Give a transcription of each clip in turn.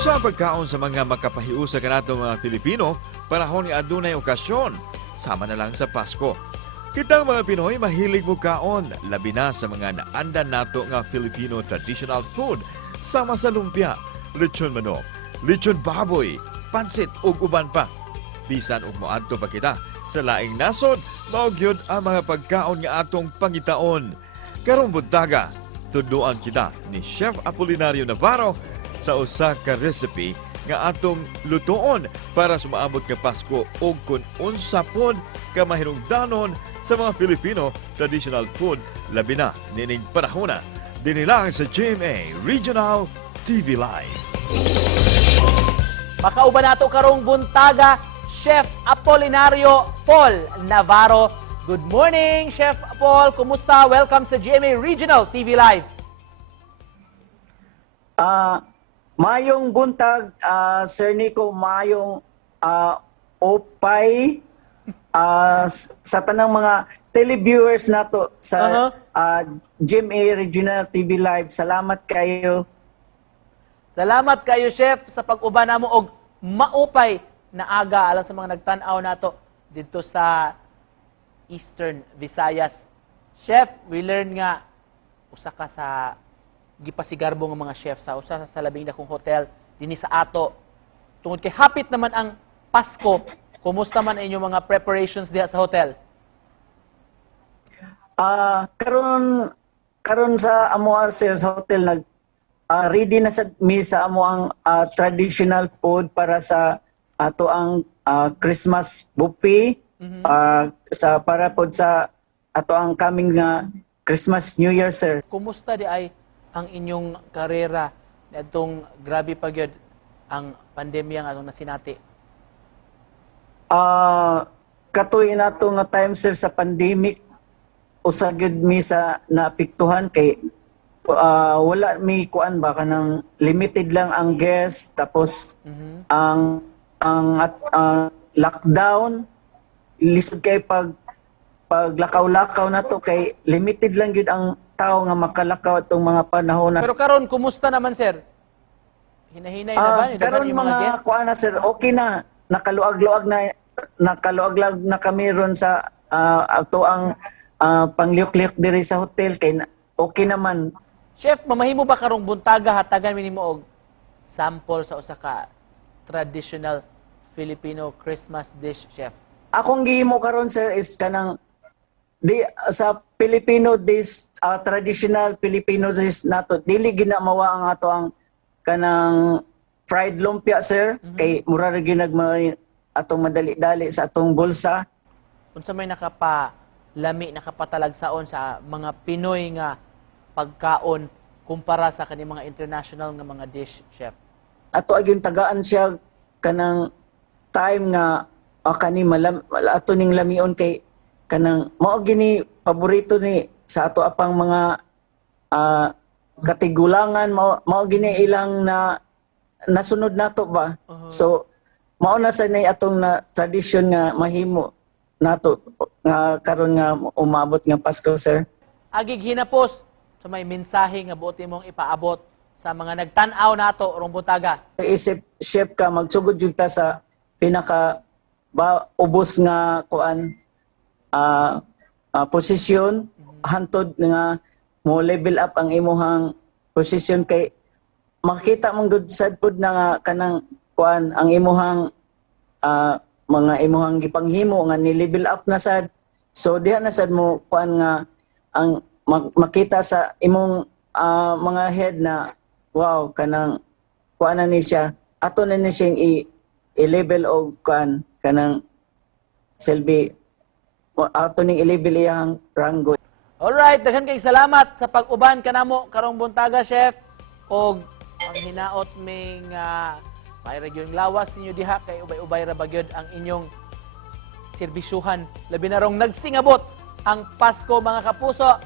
Usa ang pagkaon sa mga makapahiusa kanato mga Pilipino panahon nga adunay okasyon, sama na lang sa Pasko. Kitang mga Pinoy mahilig mo kaon, labi na sa mga naandan nato nga Filipino traditional food, sama sa lumpia, lechon manok, lechon baboy, pansit ug uban pa. Bisan ug moadto pa kita sa laing nasod, mao gyud ang mga pagkaon nga atong pangitaon. Karong buntaga, tudloan kita ni Chef Apolinario Navarro sa usa ka recipe nga atong lutoon para sumaabot nga Pasko ug kun unsa pod ka mahinungdanon sa mga Filipino traditional food labi na nining panahona. Dinilang sa GMA Regional TV Live. Makauban nato karong buntaga, Chef Apolinario Paul Navarro. Good morning, Chef Paul. Kumusta? Welcome sa GMA Regional TV Live. Mayong buntag, Sir Nico, mayong opay sa tanang mga televiewers nato sa GMA Regional TV Live. Salamat kayo. Salamat kayo, Chef, sa pag-uban namo og maupay na aga alang sa mga nagtan-aw nato dito sa Eastern Visayas. Chef, we learn nga usa ka sa gipasigarbo nga mga chef sa usa sa labing dakong hotel dinhi sa ato. Tungod kay hapit naman ang Pasko, kumusta man inyong mga preparations diha sa hotel? Karon sa amuar sir sa hotel ready na sa mi sa amo ang traditional food para sa ato ang Christmas buffet sa para pod sa ato ang coming Christmas New Year sir. Kumusta di ay ang inyong karera nitong grabe pa gyud ang pandemya nga atong nasinati? Katuy nato nga time sir sa pandemic usa gyud mi sa naapektuhan kay wala mi kuan ba kanang limited lang ang guest tapos ang lockdown lisod kay paglakaw-lakaw nato kay limited lang gyud ang tao nga makalakaw atong mga panahon na. Pero karon kumusta naman sir? Hinahinay na ba? Karon yung mga guest? kuan na sir, okay na. Nakaluag-luag na kami ron sa ato ang pangliok-liok diri sa hotel kay okay naman. Chef, mamahimo ba karong buntaga hatagan minimo og sample sa usa ka traditional Filipino Christmas dish, chef? Akong gihimo karon sir is kanang sa Filipino dish, traditional Filipino dish nato, dili ginamawa ang ato ang kanang fried lumpia sir, kay mura ra ginagmay atong madali-dali sa atong bulsa. Unsa may nakapalami, nakapatalagsaon sa mga Pinoy nga pagkaon kumpara sa kani mga international nga mga dish, chef? Ato agyong tagaan siya kanang time nga kani ato ning lamion kay kanang mao gini paborito ni sa ato apang mga katigulangan, mao gini ilang nasunod nato ba. So mao na sa nay atong tradition nga mahimo nato nga karon nga umabot nga Pasko sir. Agig hinapos sa may mensahe nga buot imong ipaabot sa mga nagtan-aw nato rong buntaga. Isip chef ka magsugod jud ta sa pinaka ubos nga kuan posisyon hantod nga mo level up ang imuhang posisyon kay makita mong good sad pud na nga kanang kuan ang imuhang mga imuhang gipanghimo nga ni level up na sad. So diha na sad mo kuan nga ang makita sa imong mga head na wow kanang kuan na ni siya ato na ni siyang i-level og kuan kanang selby ato ning i-level iyang ranggo. Alright, daghan kay salamat sa pag-uban kanamo karong buntaga, chef. Og ang hinaot ming may region lawas ninyo diha kay ubay-ubay ra bagyod ang inyong serbisyuhan. Labi na rong nagsingabot ang Pasko mga kapuso.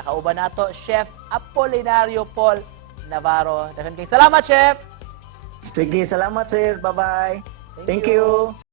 Nakauban nato Chef Apolinario Paul Navarro. Daghan kay salamat, chef. Sige, salamat sir. Bye-bye. Thank you.